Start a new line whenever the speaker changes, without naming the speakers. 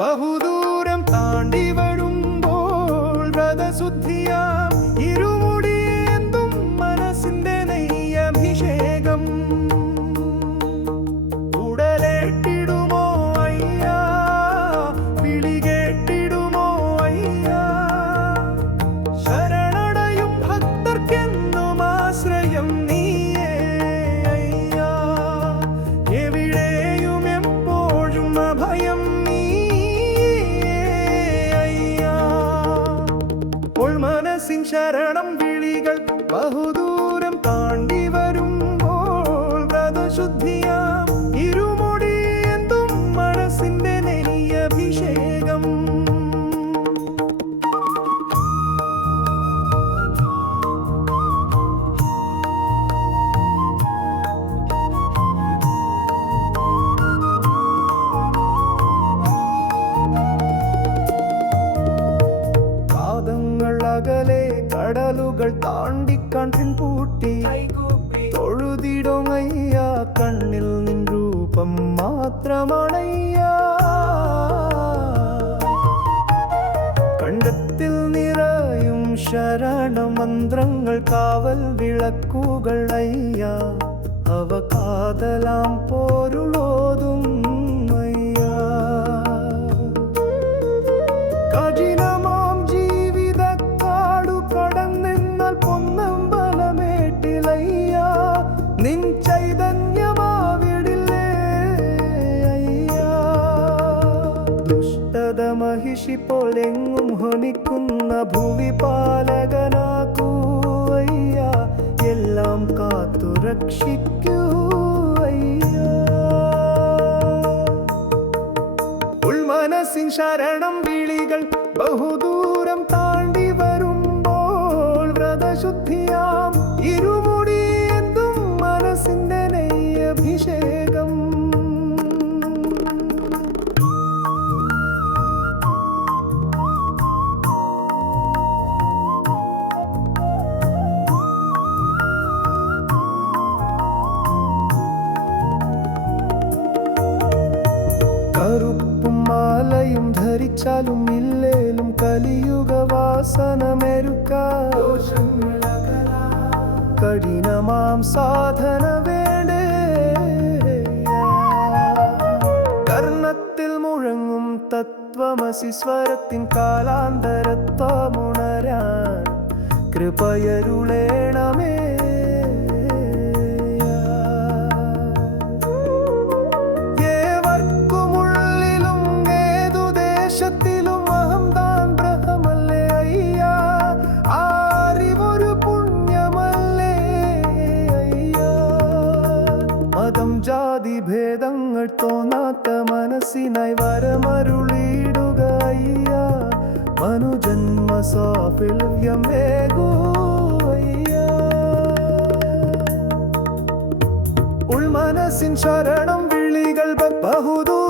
ബഹുദൂരം താണ്ടി വരുമ്പോൾ വ്രതശുദ്ധിയാം ശരണം വിളികൾ ബഹുദൂരം താണ്ടി വരുമ്പോൾ വ്രതശുദ്ധിയാം. ഇരുമുടി എന്തും മനസ്സിന്റെ നെയ്യഭിഷേകം പാദങ്ങൾ അകലെ കടലുകൾ താണ്ടി കണ്ണിൻ പൂട്ടി തൊഴുതിടുമയ്യ കണ്ണിൽ നിൻ രൂപം മാത്രമാണയ്യ. കണ്ടത്തിൽ നിറയും ശരണ മന്ത്രങ്ങൾ കാവൽ വിളക്കുകൾ അയ്യ. അവ കാതലാം പോരുളോതും മഹിഷി എങ്ങും ഹൊനിക്കുന്ന ഭൂവി പാലകനാക്കൂ അയ്യ. എല്ലാം കാത്തു രക്ഷിക്കൂ അയ്യാ. ഉൾമനസ്സിൻ ശരണം വിളികൾ ബഹുദൂരം മാലയും ധരിച്ചാലും ഇല്ലേലും കലിയുഗ വാസനമെരുക്ക കഠിനമാം സാധന കർണത്തിൽ മുഴങ്ങും തത്വമസി സ്വരത്തിൻ കാലാന്തരത്വമുണരാൻ കൃപയരുളേണമേ ജാതി ഭേദങ്ങൾ തോന്നാത്ത മനസ്സിനായി വരമരുളിയിടുക മനുജന്മ സാഫല്യം ഉൾമനസിൻ ശരണം വിളികൾ ബഹുദൂരം